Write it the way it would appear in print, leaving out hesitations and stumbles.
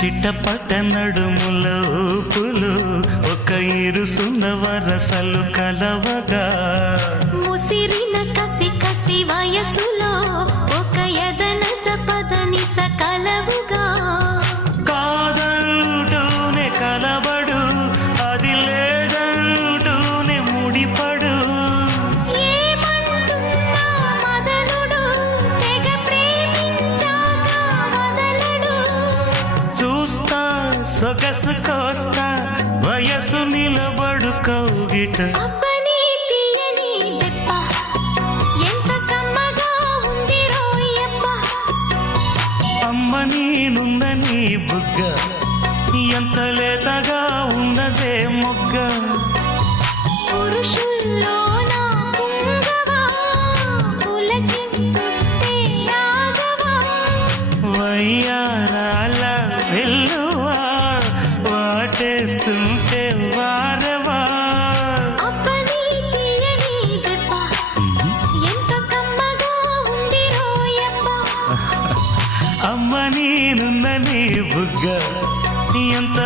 చిట్టపట నడుముల ఊపులు ఒక ఇరుసున్న వరసలు కలవగా ముసిరిన కసి కసి వయసులో ఒక యదన సపదని సకలవుగా కాదంటూనే కలబడు అది లేదంటూనే ముడిపడు ఏమంటున్నా మదనుడు తెగ ప్రేమించాక వదలడు చూస్తా సొగసు కోస్తా వయసు నిలబడు కౌగిట అబ్బని తీయని దెబ్బ ఎంత కమ్మగా ఉంది రోయప్ప అమ్మ నేనున్న నీ బుగ్గ ఎంత లేతగా ఉన్నదే మొగ్గ పురుషుల్లో నా పుంగవా పులకింతుస్తే ఆగవా వయ్యారాల వెల్లువా వాటేస్తుంటే వారవా అబ్బని తీయని దెబ్బ ఎంత కమ్మగా ఉంది రోయప్ప అమ్మ నేనున్న నీ బుగ్గ ఎంత